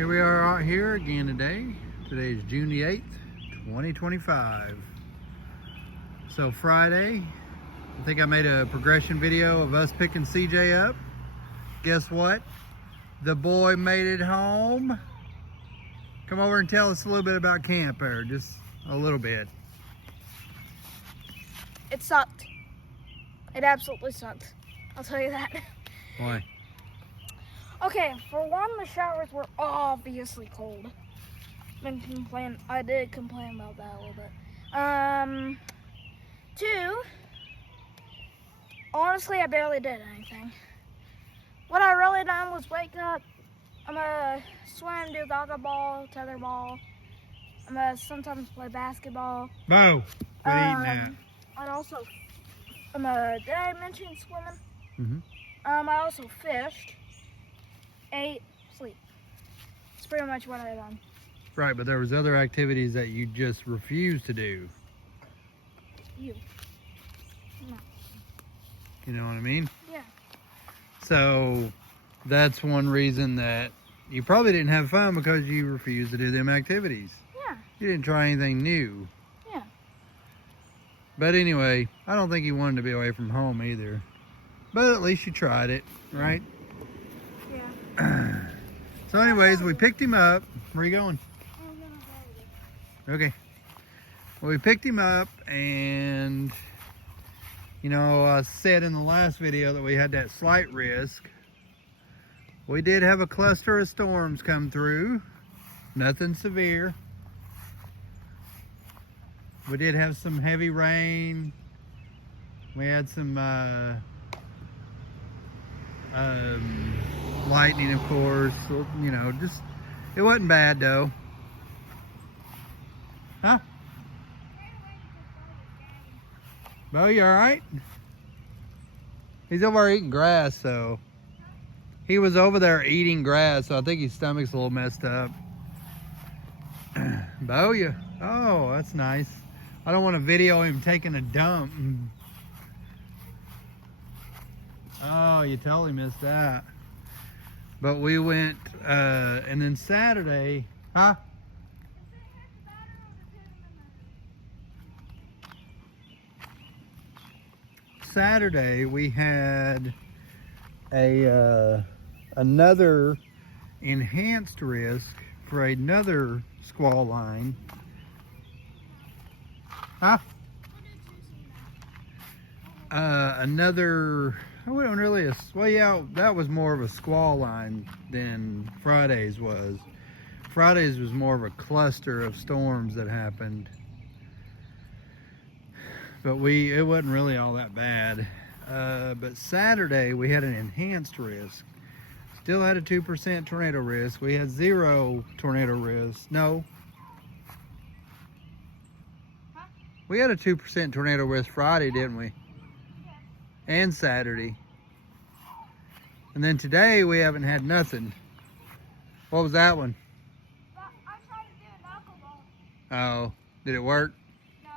Here we are out here again today. Today is June the 8th, 2025. So Friday, I think I made a progression video of us picking CJ up. Guess what? The boy made it home. Come over and tell us a little bit about camp there, just a little bit. It sucked. It absolutely sucked. I'll tell you that. Why? Okay, for one, the showers were obviously cold. I did complain about that a little bit. Two, honestly, I barely did anything. What I really done was wake up. I'm gonna swim, do gaga ball, tether ball. I'm gonna sometimes play basketball. Bo, quit eating that. Did I mention swimming? Mm-hmm. I also fished, ate, sleep. That's pretty much what I done. Right, but there was other activities that you just refused to do. You. No. You know what I mean? Yeah. So that's one reason that you probably didn't have fun, because you refused to do them activities. Yeah. You didn't try anything new. Yeah. But anyway, I don't think you wanted to be away from home either. But at least you tried it, right? Yeah. So anyways, we picked him up. Where are you going? Okay. Well, we picked him up, and you know, I said in the last video that we had that slight risk. We did have a cluster of storms come through. Nothing severe. We did have some heavy rain. We had some lightning, of course. So, you know, just, it wasn't bad though. Huh? Bo, you all right? He's over there eating grass, so. He was over there eating grass, so I think his stomach's a little messed up. Bo, you? Oh, that's nice. I don't want to video him taking a dump. Oh, you totally missed that. But we went, and then Saturday, huh? Saturday we had another enhanced risk for another squall line. Huh? Another, I wouldn't really, well, yeah, that was more of a squall line than Friday's was. Friday's was more of a cluster of storms that happened. But it wasn't really all that bad. But Saturday we had an enhanced risk. Still had a 2% tornado risk. We had 0 tornado risk. No. Huh? We had a 2% tornado risk Friday, didn't we? Yeah. And Saturday. And then today we haven't had nothing. What was that one? But I tried to do a knuckleball. Oh, did it work? No.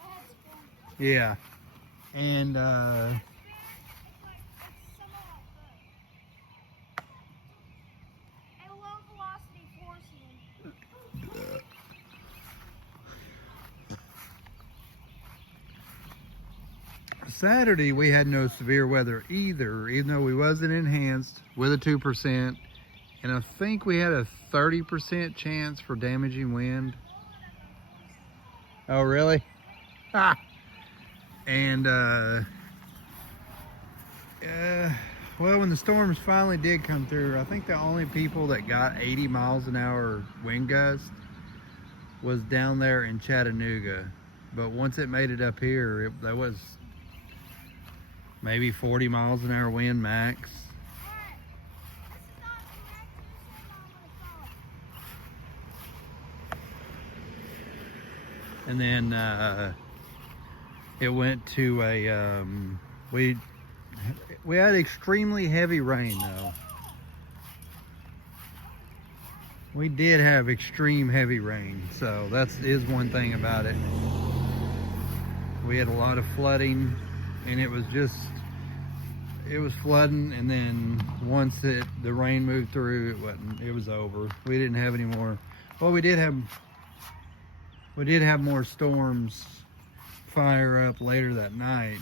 I had spin. Yeah. And A low velocity forcing. Saturday we had no severe weather either, even though we wasn't enhanced with a 2%. And I think we had a 30% chance for damaging wind. Oh, really? Ah. And well, when the storms finally did come through, I think the only people that got 80 miles an hour wind gust was down there in Chattanooga. But once it made it up here, that was maybe 40 miles an hour wind max. And then it went to a, we had extremely heavy rain though. We did have extreme heavy rain, so that is one thing about it. We had a lot of flooding, and it was just, it was flooding, and then once the rain moved through, it was over. We didn't have any more. Well, we did have more storms fire up later that night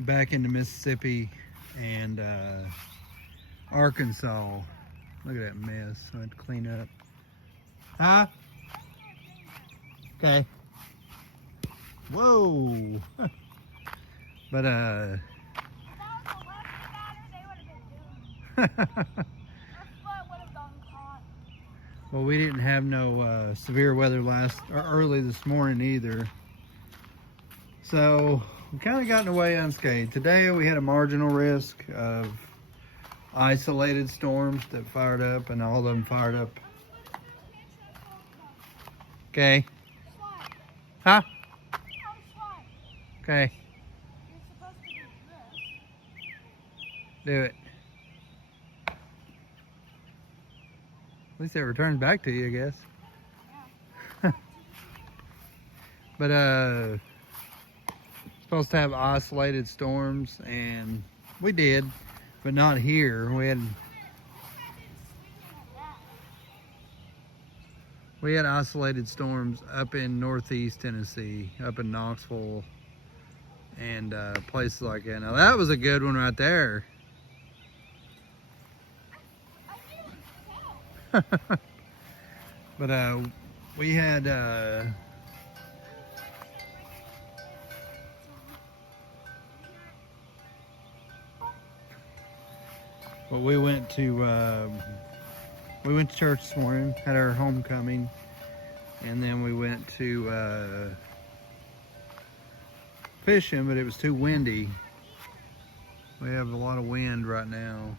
back into Mississippi and Arkansas. Look at that mess. I had to clean up. Huh? Okay. Whoa. But well, we didn't have no severe weather early this morning either. So we kind of gotten away unscathed. Today we had a marginal risk of isolated storms that fired up, and all of them fired up. Okay. Huh? Okay. Do it. At least it returns back to you, I guess. Yeah. But supposed to have isolated storms, and we did, but not here. We had isolated storms up in northeast Tennessee, up in Knoxville, and places like that. Now that was a good one right there. But we had well, we went to church this morning, had our homecoming, and then we went to fishing, but it was too windy. We have a lot of wind right now.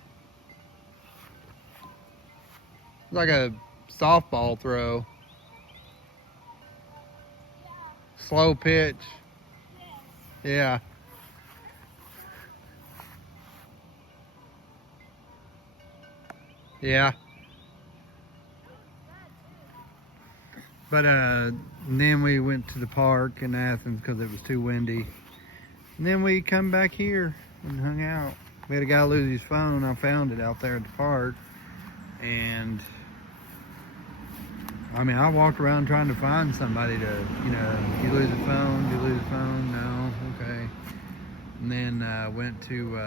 It's like a softball throw. Slow pitch. Yeah. Yeah. But and then we went to the park in Athens because it was too windy. And then we come back here and hung out. We had a guy lose his phone. I found it out there at the park. And I mean, I walked around trying to find somebody to, you lose a phone, no, okay. And then went to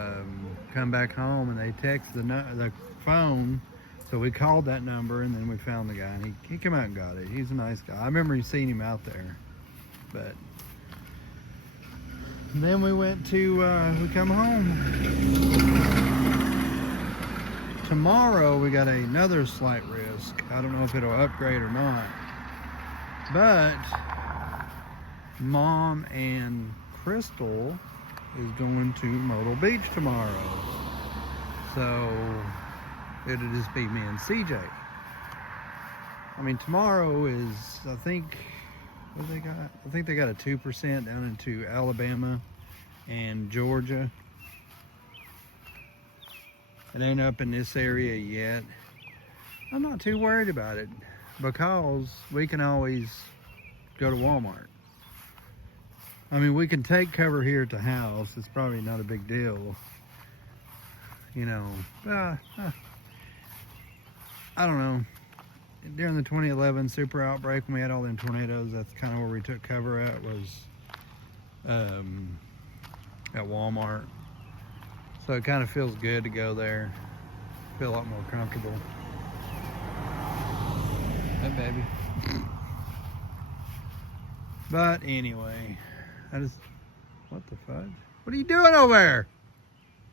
come back home, and they texted the phone, so we called that number, and then we found the guy, and he came out and got it. He's a nice guy. I remember seeing him out there, but then we went to, we come home. Tomorrow we got another slight risk. I don't know if it'll upgrade or not, but Mom and Crystal is going to Myrtle Beach tomorrow, so it'll just be me and CJ. I mean, tomorrow is, I think, what they got? I think they got a 2% down into Alabama and Georgia. It ain't up in this area yet. I'm not too worried about it because we can always go to Walmart. I mean, we can take cover here at the house. It's probably not a big deal. I don't know. During the 2011 super outbreak, when we had all them tornadoes, that's kind of where we took cover at, was at Walmart. So it kind of feels good to go there. Feel a lot more comfortable. Hey, baby. But anyway, what the fudge? What are you doing over there?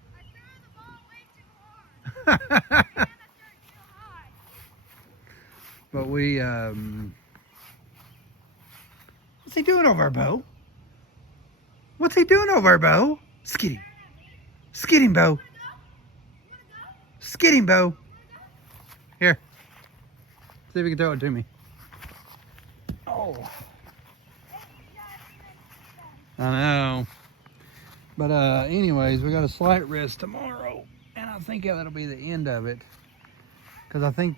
I threw the ball way too hard. And I threw it too high. But we, what's he doing over there, Bo? What's he doing over there, Bo? Skitty. Skid him, Bo. Skid him, Bo. Here. See if you can throw it to me. Oh. I know. But anyways, we got a slight risk tomorrow. And I think that'll be the end of it. Because I think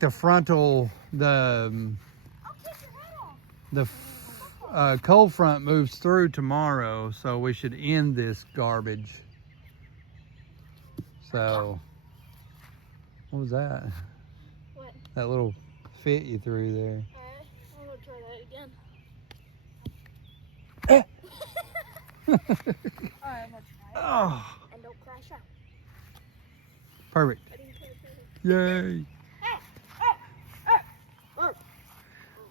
the frontal, cold front moves through tomorrow, so we should end this garbage. So, what was that? What? That little fit you threw there. Alright, I'm gonna try that again. Alright, I'm gonna try it. Oh, And don't crash out. perfect. I didn't try it. Yay.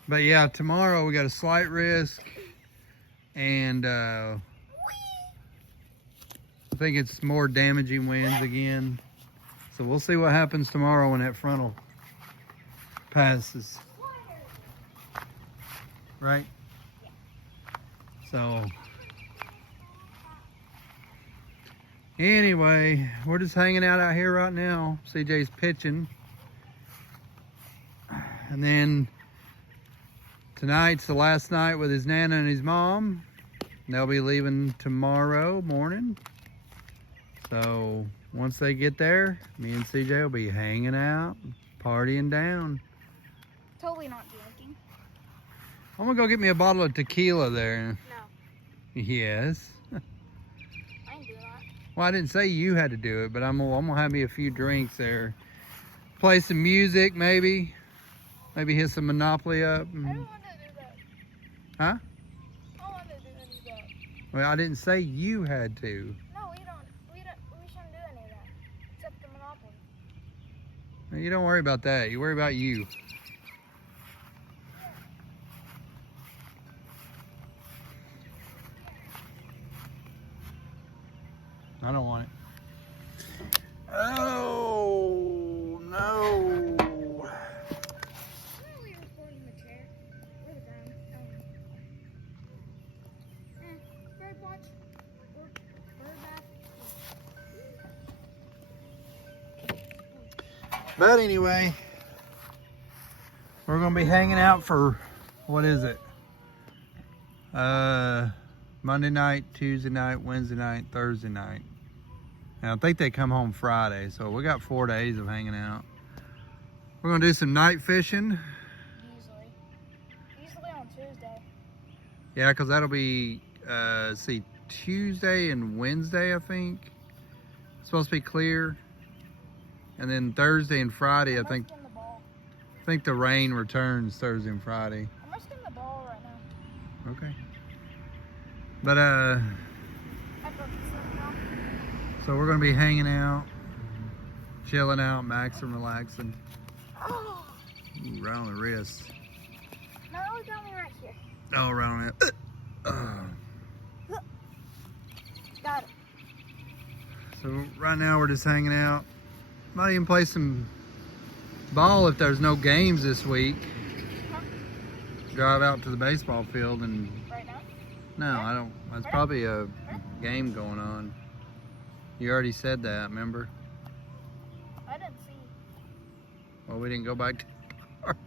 But yeah, tomorrow we got a slight risk, and I think it's more damaging winds again. So we'll see what happens tomorrow when that frontal passes. Right? So anyway, we're just hanging out here right now. CJ's pitching. And then tonight's the last night with his nana and his mom. They'll be leaving tomorrow morning. So once they get there, me and CJ will be hanging out, partying down. Totally not drinking. I'm gonna go get me a bottle of tequila there. No, Yes. I ain't doing that. Well, I didn't say you had to do it, but I'm gonna have me a few drinks there. Play some music, maybe. Maybe hit some Monopoly up. I don't want to do that. Huh? I don't want to do any of that. Well, I didn't say you had to. No, we don't. We shouldn't do any of that. Except the Monopoly. You don't worry about that. You worry about you. I don't want it. Oh, no. Where are we recording the chair? Or the ground? Bird watch. Or bird bath. But anyway, we're going to be hanging out for, what is it? Monday night, Tuesday night, Wednesday night, Thursday night. And I think they come home Friday, so we got 4 days of hanging out. We're gonna do some night fishing. Usually on Tuesday. Yeah, cause that'll be, see, Tuesday and Wednesday, I think. It's supposed to be clear. And then Thursday and Friday, I think I'm the ball. the rain returns Thursday and Friday. I'm resting the ball right now. Okay. But, I broke the slip now. so we're gonna be hanging out, chilling out, maxing, relaxing. Oh, Ooh, right on the wrist. no, it got me right here. Oh, right on it. Got it. So right now we're just hanging out. Might even play some ball if there's no games this week. Huh? Drive out to the baseball field and Right now? no, I don't. There's probably a game going on. You already said that, remember? I didn't see. Well, we didn't go back to the park.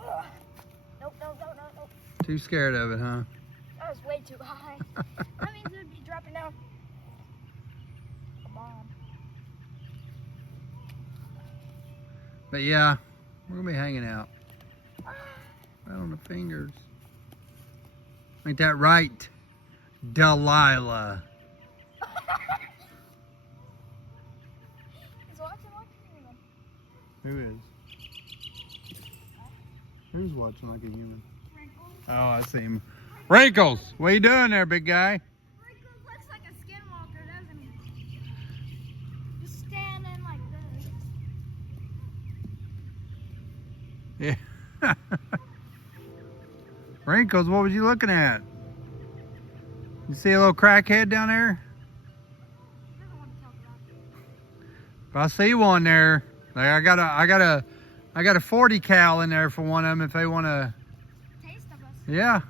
Ugh. Nope, nope. Too scared of it, huh? That was way too high. That means it would be dropping down a bomb. But yeah, we're gonna be hanging out. Right on the fingers. Ain't that right, Delilah? He's watching like a human. Who is? Who's watching like a human? Wrinkles. Oh, I see him. Wrinkles, what you doing there, big guy? Wrinkles looks like a skinwalker, doesn't he? Just standing like this. Yeah. Wrinkles, what was you looking at? You see a little crackhead down there? He doesn't want to talk about it. If I see one there, like I got a 40 cal in there for one of them if they want to. Taste of us. Yeah.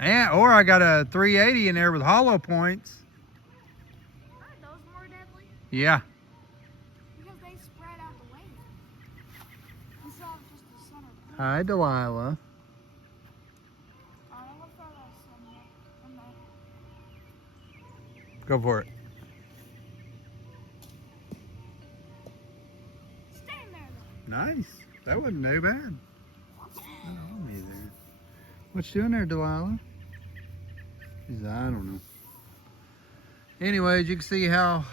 And or I got a 380 in there with hollow points. Aren't those more deadly? Yeah. Because they spread out the way. Instead of just the center. Hi, Delilah. I'm gonna throw this in there. Go for it. Stay in there though. Nice. That wasn't too bad. Oh, me there. What you doing there, Delilah? She's, I don't know. Anyways, you can see how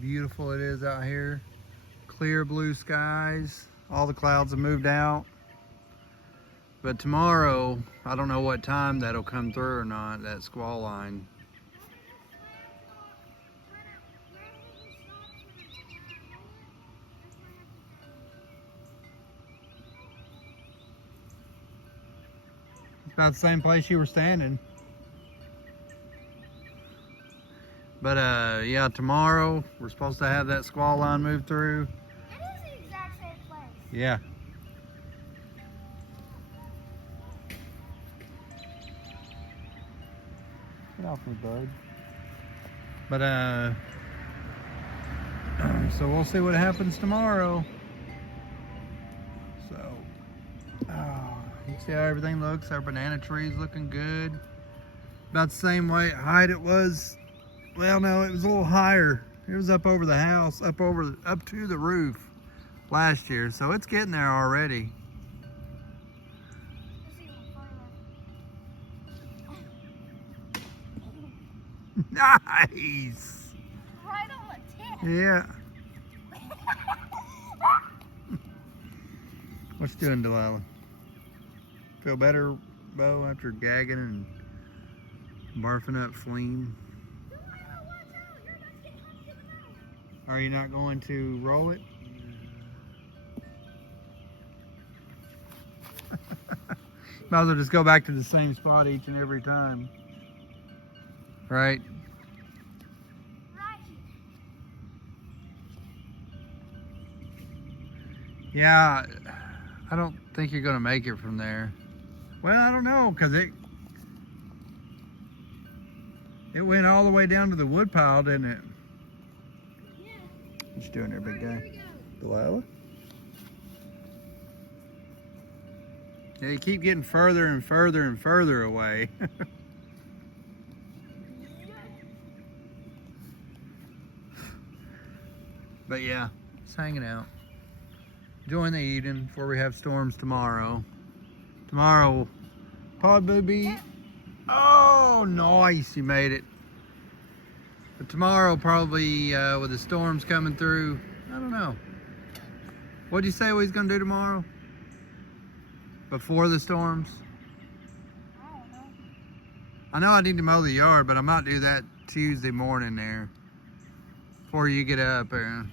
beautiful it is out here. Clear blue skies. All the clouds have moved out. But tomorrow, I don't know what time that'll come through or not, that squall line. It's about the same place you were standing. But yeah, tomorrow we're supposed to have that squall line move through. It is the exact same place. Yeah. Get off me, bud. But so we'll see what happens tomorrow. So you see how everything looks. Our banana tree's looking good. About the same height it was. Well, no, it was a little higher. It was up over the house, up to the roof last year. So it's getting there already. Nice. Right on the tip. Yeah. What you doing, Delilah? Feel better, Bo, after gagging and barfing up phlegm? Are you not going to roll it? Might as well just go back to the same spot each and every time. Right? Right. Yeah, I don't think you're going to make it from there. Well, I don't know, because it went all the way down to the wood pile, didn't it? Yeah. What you doing there, big guy? Here we go. Delilah? Yeah, you keep getting further and further and further away. But yeah, just hanging out. Enjoying the evening before we have storms tomorrow. Tomorrow, probably be... Oh, nice, you made it. But tomorrow, probably with the storms coming through, I don't know. What'd you say we was gonna do tomorrow? Before the storms? I don't know. I know I need to mow the yard, but I might do that Tuesday morning there. Before you get up there.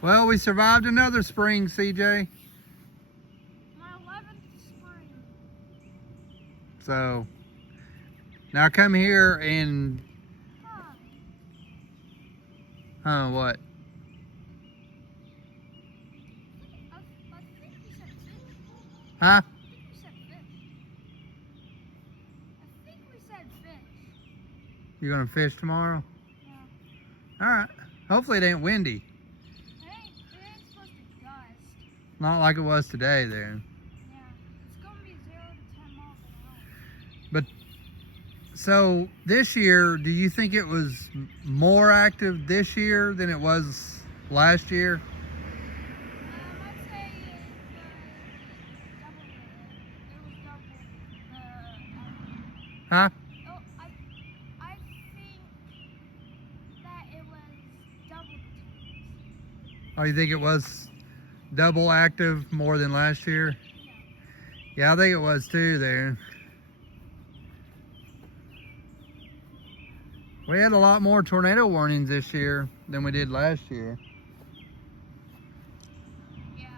Well, we survived another spring, CJ. My 11th spring. So, now come here and... Huh. What? I think you said fish. Huh? I think we said fish. I think we said fish. You gonna fish tomorrow? Yeah. Alright. Hopefully it ain't windy. It ain't supposed to gust. Not like it was today there. Yeah. It's gonna be 0 to 10 miles an hour. But, so this year, do you think it was more active this year than it was last year? I'd say it was double the Huh? oh, I think that it was double the times. Oh, you think it was double active more than last year? Yeah, I think it was too there. We had a lot more tornado warnings this year than we did last year. Yeah.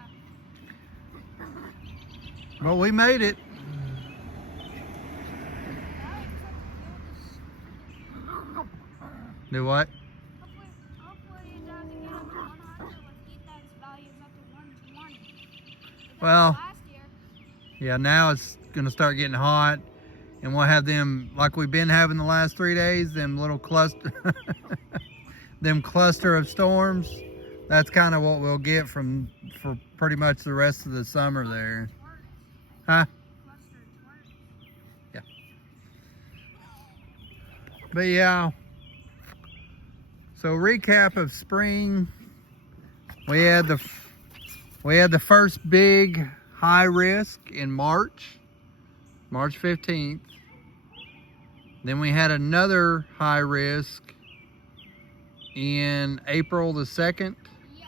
But we made it. Do what? Hopefully it doesn't get up to 100 with Ethan's values up to 120. Well, Last year. yeah, now it's gonna start getting hot, and we'll have them like we've been having the last 3 days. Them little cluster, them cluster of storms. That's kind of what we'll get for pretty much the rest of the summer there. Huh? Yeah. But yeah. So recap of spring. We had the first big high risk in March 15th. Then we had another high risk in April the 2nd. Yes.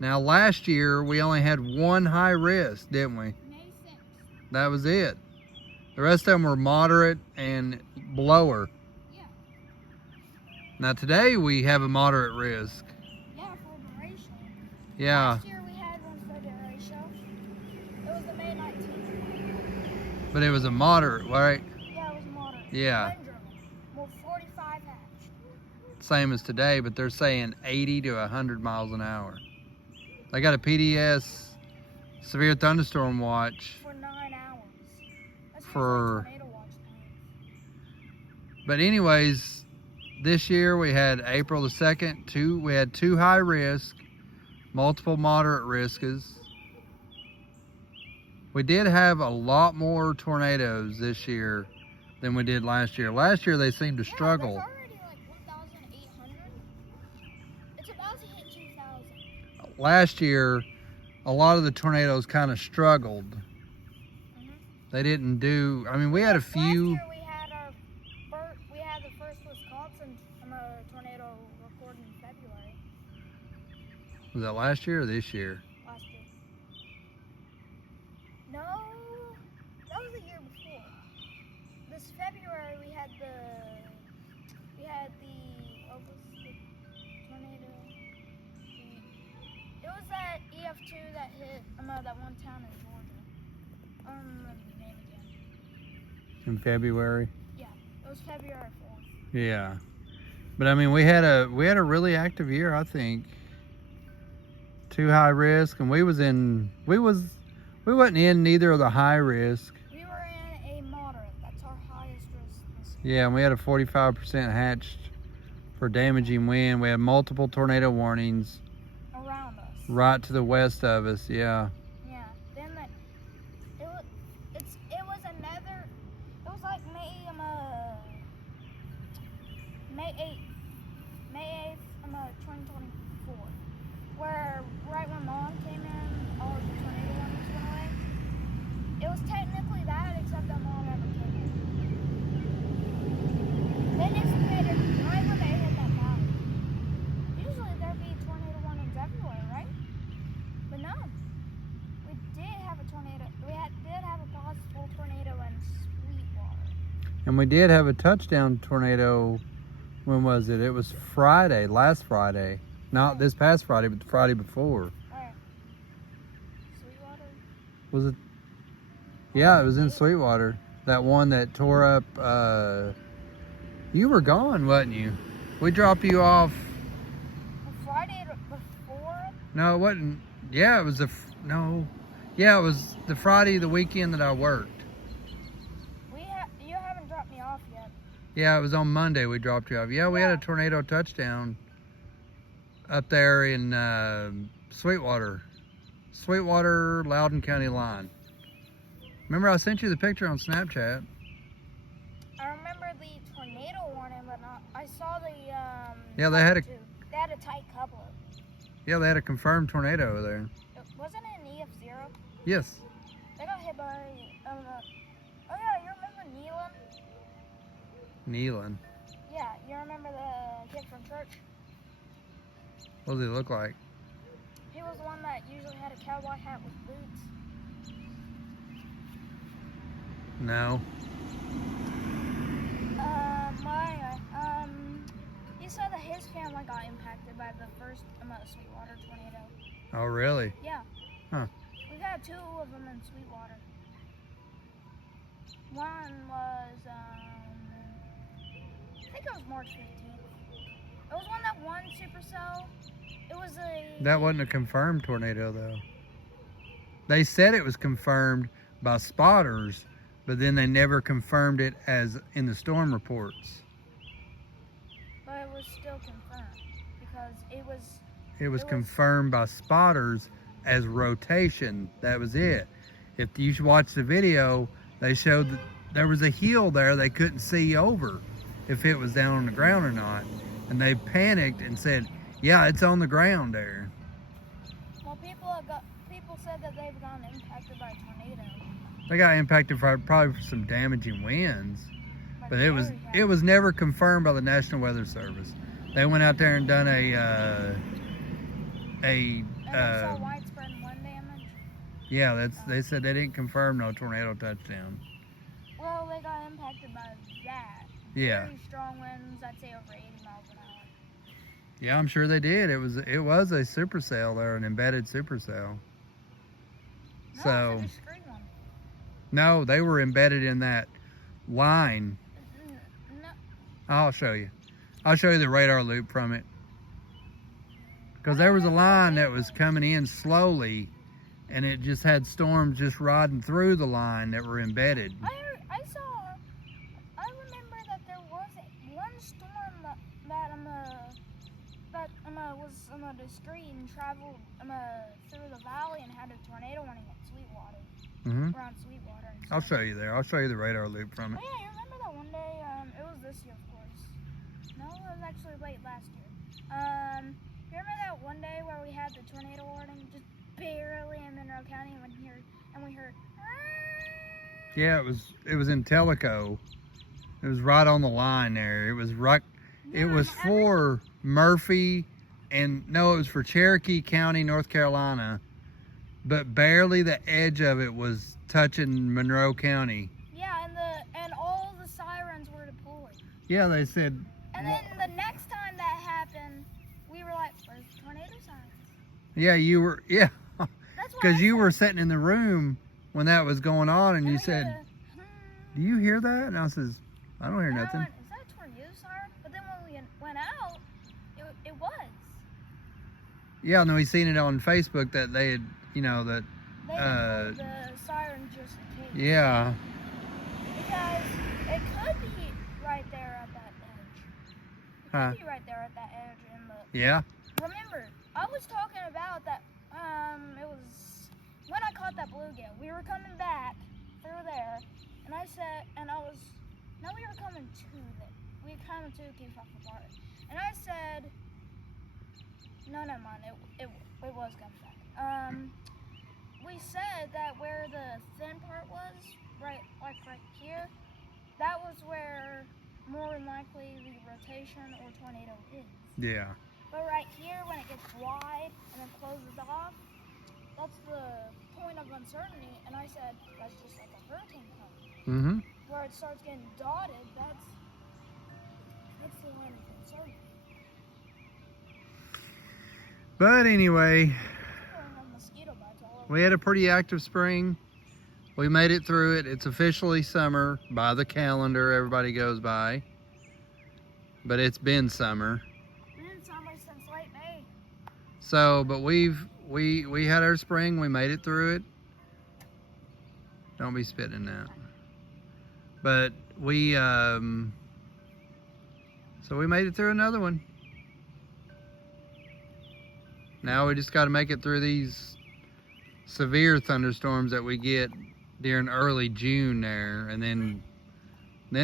Now last year we only had one high risk, didn't we? May 6th. That was it. The rest of them were moderate and blower. Yeah. Now today we have a moderate risk. Yeah, for Derecho. Yeah. Last year we had one for Derecho. It was the May 19th. But it was a moderate, right? Yeah, it was moderate. Yeah. Wind driven. Well, 45 hatch. Same as today, but they're saying 80 to 100 miles an hour. They got a PDS severe thunderstorm watch. For 9 hours. That's For- tornado watch time. But anyways, this year we had April the 2nd, we had two high risk, multiple moderate risks. We did have a lot more tornadoes this year than we did last year. Last year they seemed to struggle. Yeah, there's already like 1,800. It's about to hit 2,000. Last year, a lot of the tornadoes kind of struggled. Mhm. They didn't do, I mean, we had a Last few. year we had the first Wisconsin tornado recorded in February Was that last year or this year? last year. No, that was the year before. This February we had the what was the tornado? It was that EF2 that hit that one town in Georgia. I don't remember the name again. In February? It was February 4th. Yeah. But I mean, we had a really active year, I think. Two high risk, and we wasn't in neither of the high risk. We were in a moderate. That's our highest risk this year. Yeah, and we had a 45% hatched for damaging wind. We had multiple tornado warnings Around us. right to the west of us. Yeah. Yeah. Then it was another. It was like May 8th. May 8th, 2024. Where right when Mom came in, all of the tornado warnings went away. It was technically that, except that Mom never came in. They dissipated right when they hit that valley. Usually there'd be tornado warnings everywhere, right? But no. We did have a tornado. Did have a possible tornado in Sweetwater. And we did have a touchdown tornado. When was it? It was Friday, last Friday. Not this past Friday, but the Friday before. Alright. Sweetwater? Was it? Yeah, it was in Sweetwater. That one that tore up, you were gone, wasn't you? We dropped you off. The Friday before? No, it wasn't. Yeah, it was no. Yeah, it was the Friday, the weekend that I worked. You haven't dropped me off yet. Yeah, it was on Monday we dropped you off. Yeah, we had a tornado touchdown up there in Sweetwater, Loudoun County line. Remember I sent you the picture on Snapchat? I remember the tornado warning, but not. I saw the. Yeah, they had a tight coupler. Yeah, they had a confirmed tornado there. Wasn't it an EF0? Yes. They got hit by. Oh yeah, you remember Nealon? Nealon. Yeah, you remember the kid from church? What does he look like? He was the one that usually had a cowboy hat with boots. No. He said that his family got impacted by the first Sweetwater tornado. Oh, really? Yeah. Huh. We've had two of them in Sweetwater. One was, I think it was March 15th. It was one that won Supercell. It was That wasn't a confirmed tornado, though. They said it was confirmed by spotters, but then they never confirmed it as in the storm reports. But it was still confirmed because it was confirmed by spotters as rotation. That was it. If you watch the video, they showed that there was a hill there they couldn't see over. if it was down on the ground or not. And they panicked and said, yeah, it's on the ground there. Well, people said that they've gotten impacted by tornadoes. They got impacted by probably some damaging winds. Like But very it was never confirmed by the National Weather Service. They went out there and done And they saw widespread wind damage. yeah, they said they didn't confirm no tornado touchdown. Well, they got impacted by that. Yeah. Very strong winds, I'd say over 80 miles an hour. Yeah, I'm sure they did. It was a supercell there, an embedded supercell. No, So it's a discrete one. no, they were embedded in that line. No, I'll show you. I'll show you the radar loop from it. Because there was a line that was coming in slowly, and it just had storms just riding through the line that were embedded. I remember that there was one storm that was discrete and traveled through the valley and had a tornado warning at Sweetwater, around Sweetwater. And I'll stuff. show you there. I'll show you the radar loop from it. Oh yeah, you remember that one day? It was this year, of course. No, it was actually late last year. You remember that one day where we had the tornado warning just barely in Monroe County, and we heard. Yeah, it was in Tellico. It was right on the line there. It was right. It was for Murphy, and no, it was for Cherokee County, North Carolina, but barely the edge of it was touching Monroe County. Yeah, and all the sirens were deployed. Yeah, they said. And then the next time that happened, we were like, "Where's the tornado sirens?" Yeah, you were. Yeah, That's what because I you said. went in the room when that was going on, and you we said, had a, "Do you hear that?" And I says, "I don't hear and I nothing." went, "Is that a tornado siren?" But then when we went out, it was. Yeah, no, we seen it on Facebook that they had, that. They deployed the siren just in case. Yeah. Because it could be right there at that edge. It could be right there at that edge in the. Yeah. Remember, I was talking about that. It was when I caught that bluegill. We were coming back through there, and I said, we were coming to there. We were coming to King Fahd Park, and I said, no, never mind. It was coming back. We said that where the thin part was, right here, that was where more than likely the rotation or tornado is. Yeah. But right here, when it gets wide and then closes off, that's the point of uncertainty. And I said, that's just like a hurricane coming. Where it starts getting dotted, that's the line of uncertainty. But anyway, People have mosquito bites all over. we had a pretty active spring. We made it through it. It's officially summer by the calendar everybody goes by. But it's been summer. Been summer since late May. So, but we had our spring. We made it through it. Don't be spitting that. But so we made it through another one. Now we just got to make it through these severe thunderstorms that we get during early June there, and then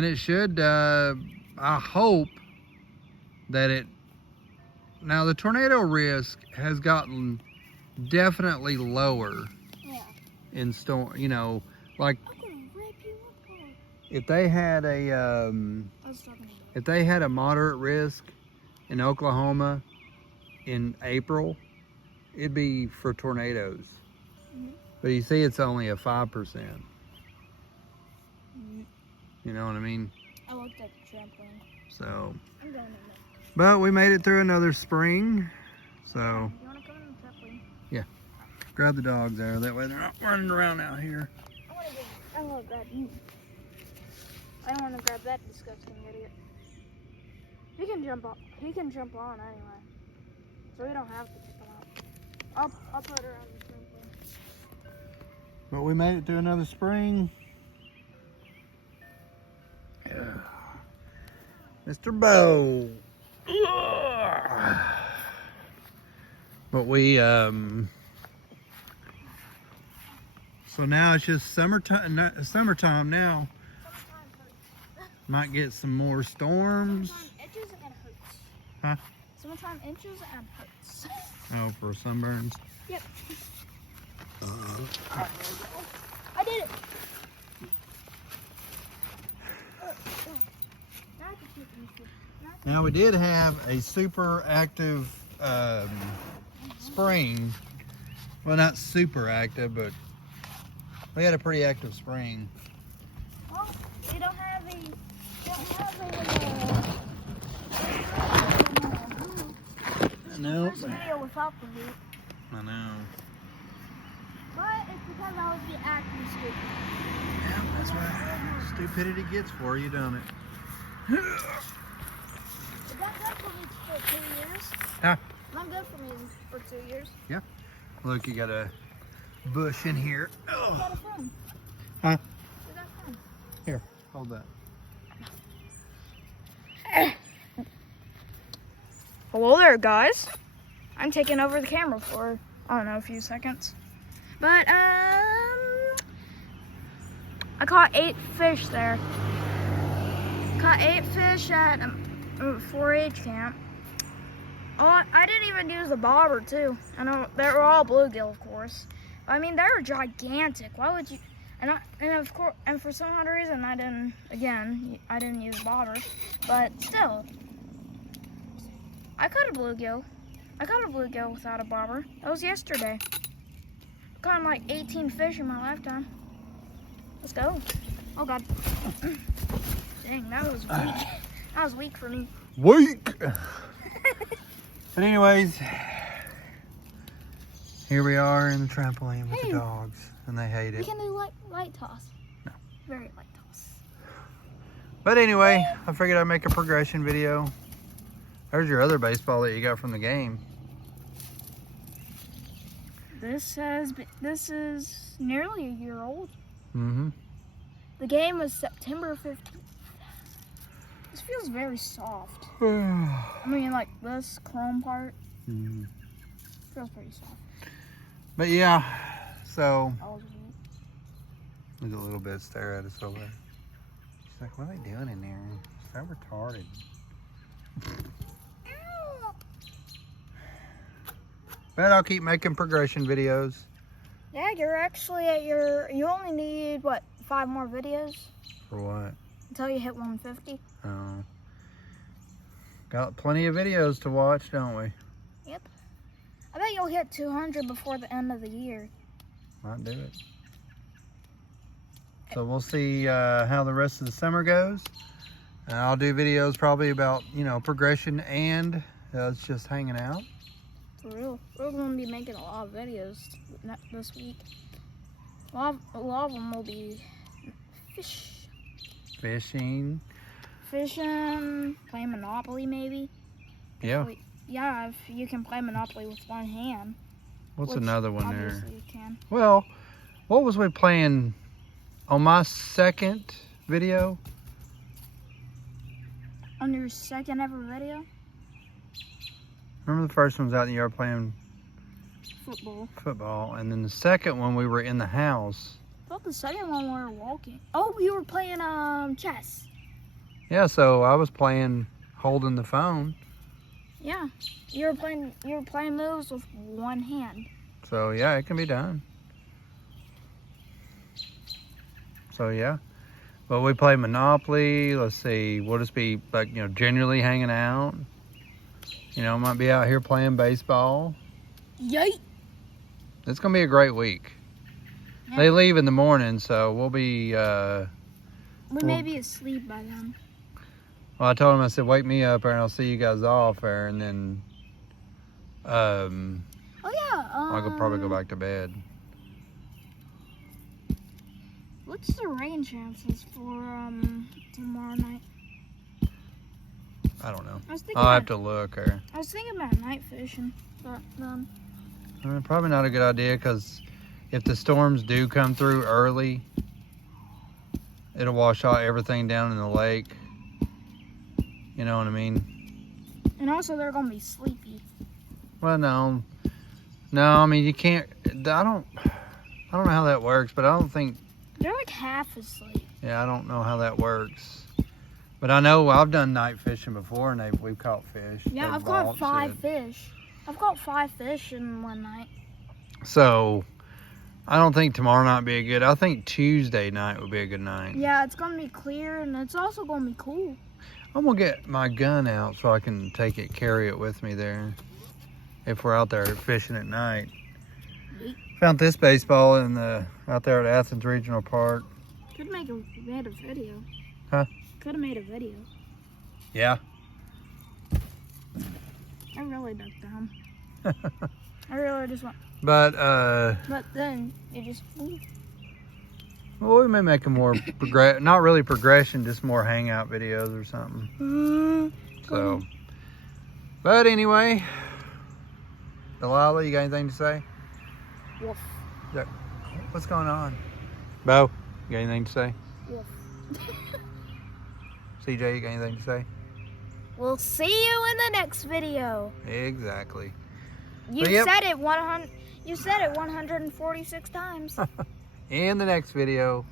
it should. I hope that it. Now the tornado risk has gotten definitely lower Yeah. in storm. Like I'm gonna rip you apart. if they had I was talking about. if they had a moderate risk in Oklahoma in April, it'd be for tornadoes. But you see, it's only a 5%. You know what I mean? I looked at the trampoline. So, I'm going in there. but we made it through another spring. So, You wanna come in the trampoline? grab the dogs there. That way they're not running around out here. I wanna grab you. I don't wanna grab that disgusting idiot. He can jump on anyway. So we don't have to pick him up. I'll put her on the trampoline. But we made it through another spring. Yeah. Mr. Bo. But we so now it's just summertime now. Summertime hurts. Might get some more storms. Summertime itches and hurts. Huh? Summertime itches and hurts. Oh, for sunburns. Yep. Alright, there we go. I did it. Now I can keep these. Now we did have a super active spring. Well, not super active, but we had a pretty active spring. Well, you don't have a Nope. first video without the loop. I know. But it's because I was the acting stupid. Yeah, that's what stupidity gets for you, don't it? Is that good for me for 2 years? Huh? Not good for me for 2 years. Look, you got a bush in here. Where's Oh. that from? Huh? Where's that from? Here, hold that. Hello there, guys. I'm taking over the camera for, I don't know, a few seconds. But, I caught 8 fish there. Caught 8 fish at 4-H camp. Oh, I didn't even use the bobber, too. I know, they were all bluegill, of course. I mean, they were gigantic. Why would you... And for some odd reason, I didn't use bobber. But still, I caught a bluegill. I caught a bluegill without a bobber. That was yesterday. I caught like 18 fish in my lifetime. Let's go. Oh God. Dang, that was weak. That was weak for me. Weak. But anyways, here we are in the trampoline with Hey. the dogs, and they hate We it. can do light toss. No. Very light toss. But anyway, I figured I'd make a progression video. There's your other baseball that you got from the game. This is nearly a year old. Mm-hmm. The game was September 15th. This feels very soft. Mhm. I mean, like this chrome part feels pretty soft. But yeah, so I was weak. there's a little bit stare at us over there. She's like, what are they doing in there? So retarded. But I'll keep making progression videos. Yeah, you're actually at you only need, what, 5 more videos For what? until you hit 150? Oh. Got plenty of videos to watch, don't we? Yep. I bet you'll hit 200 before the end of the year. Might do it. So we'll see how the rest of the summer goes. And I'll do videos probably about, progression and it's just hanging out. For real. We're going to be making a lot of videos this week. A lot of them will be Fishing. fishing, playing Monopoly maybe. Yeah. Yeah, if you can play Monopoly with one hand. What's which another one there? Obviously you can. Well, what was we playing on my second video? On your second ever video? Remember the first one was out in the yard playing Football. and then the second one we were in the house. I thought the second one we were walking. Oh, you were playing chess. Yeah, so I was playing holding the phone. Yeah. You were playing moves with one hand. So yeah, it can be done. So yeah. But we play Monopoly. Let's see, we'll just be like, generally hanging out. Might be out here playing baseball. Yay! It's gonna be a great week. Yeah. They leave in the morning, so we'll be We may be asleep by then. well, I told him, I said, wake me up there and I'll see you guys off there, and then Oh yeah. I'll probably go back to bed. What's the rain chances for tomorrow night? I don't know. I was thinking I'll have to look there. I was thinking about night fishing, but Probably not a good idea, because if the storms do come through early, it'll wash out everything down in the lake. You know what I mean? and also they're gonna be sleepy. Well, no, I mean, you can't. I don't know how that works, but I don't think. They're like half asleep. Yeah, I don't know how that works. But I know I've done night fishing before, and we've caught fish. Yeah, They've I've caught launched 5 it. fish. I've caught 5 fish in one night. So, I don't think tomorrow night would be a good. I think Tuesday night would be a good night. Yeah, it's gonna be clear and it's also gonna be cool. I'm gonna get my gun out so I can take it, carry it with me there. If we're out there fishing at night. Found this baseball out there at Athens Regional Park. Could made a video. Huh? Could have made a video. Yeah. I really ducked down. I really just went. But But then you just. well, we may make a more not really progression, just more hangout videos or something. So, but anyway, Delilah, you got anything to say? Wolf. What's going on? Bo, you got anything to say? Wolf. CJ, you got anything to say? We'll see you in the next video. Exactly. You So, yep. said it 100. You said it 146 times. In the next video.